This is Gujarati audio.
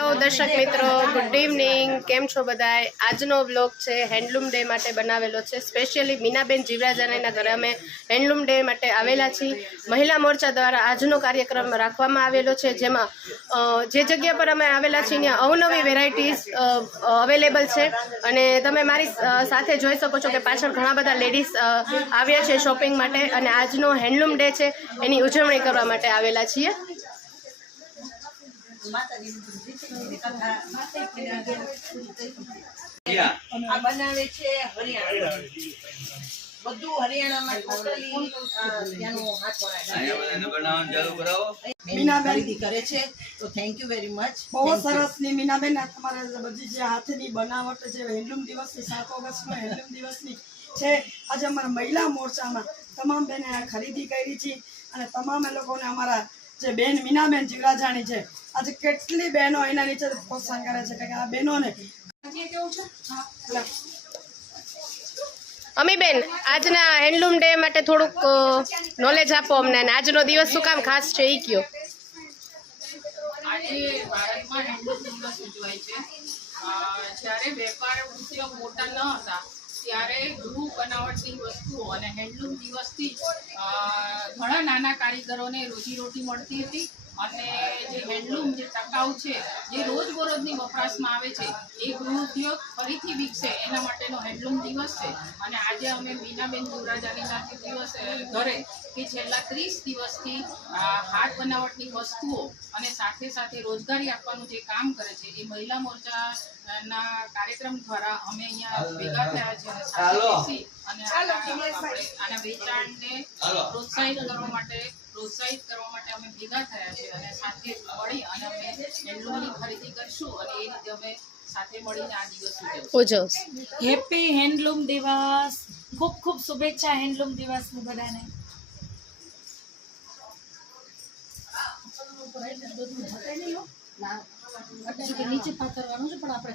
હેલો દર્શક મિત્રો, ગુડ ઇવનિંગ. કેમ છો બધાય? આજનો વ્લોગ છે હેન્ડલૂમ ડે માટે બનાવેલો છે. સ્પેશિયલી મીનાબેન જીવરાજાણીના ઘરે અમે હેન્ડલૂમ ડે માટે આવેલા છીએ. મહિલા મોરચા દ્વારા આજનો કાર્યક્રમ રાખવામાં આવેલો છે, જેમાં જે જગ્યા પર અમે આવેલા છીએ ત્યાં અવનવી વેરાયટીઝ અવેલેબલ છે. અને તમે મારી સાથે જોઈ શકો છો કે પાછળ ઘણા બધા લેડીઝ આવ્યા છે શોપિંગ માટે, અને આજનો હેન્ડલૂમ ડે છે એની ઉજવણી કરવા માટે આવેલા છીએ. બનાવે છે બધું હરિયાણામાં ખરીદી કરે છે. તો થેન્ક યુ વેરી મચ. બહુ સરસ ની મીનાબેન, તમારા બધી જે હાથની બનાવટ છે હેન્ડલૂમ દિવસની 7 ઓગસ્ટનો હેન્ડલૂમ દિવસની છે. આજે અમારા મહિલા મોરચામાં તમામ બેને આ ખરીદી કરી છે, અને તમામ લોકોને અમારા જે બેન મીનાબેન જીવરાજાણી છે, આજે કેટલી બહેનો એના નીચે પ્રોત્સાહન કરે છે કે આ બહેનોને અમીબેન, આજના હેન્ડલૂમ ડે માટે થોડુંક નોલેજ આપો અમને, અને આજનો દિવસ શું કામ ખાસ છે એ કયો. આજે ભારતમાં હેન્ડલૂમ દિવસ ઉજવાય છે. જ્યારે વેપાર ઉદ્યોગ મોટા ન હતા ત્યારે ગૃહ બનાવટની વસ્તુઓ અને હેન્ડલૂમ દિવસથી ઘણા નાના કારીગરોને રોજીરોટી મળતી હતી. અને જે હેન્ડલૂમ જે ટકાઉ છે, જે રોજબરોજની વપરાશમાં આવે છે, એ ગૃહ ઉદ્યોગ ફરીથી વિકસે એના માટેનો હેન્ડલૂમ દિવસ છે. અને આજે અમે મીનાબેન જીવરાજાણીના દિવસ ઘરે કે છેલ્લા 30 દિવસથી હાથ બનાવટની વસ્તુઓ અને સાથે સાથે રોજગારી આપવાનું જે કામ કરે છે, એ મહિલા મોરચાના કાર્યક્રમ દ્વારા અમે અહીંયા ભેગા થયા છે અને સાથે બેસી અને આના વેચાણને પ્રોત્સાહિત કરવા માટે અમે ભેગા થયા છે, અને સાથે મળી અને અમે હેન્ડલૂમની ખરીદી કરીશું, અને એ રીતે અમે સાથે મળીને આ દિવસ ઉજવશું. હેપી હેન્ડલૂમ દિવસ. ખૂબ ખૂબ શુભેચ્છા હેન્ડલૂમ દિવસની બધાને. નીચે પાથરવાનું છે પણ આપણે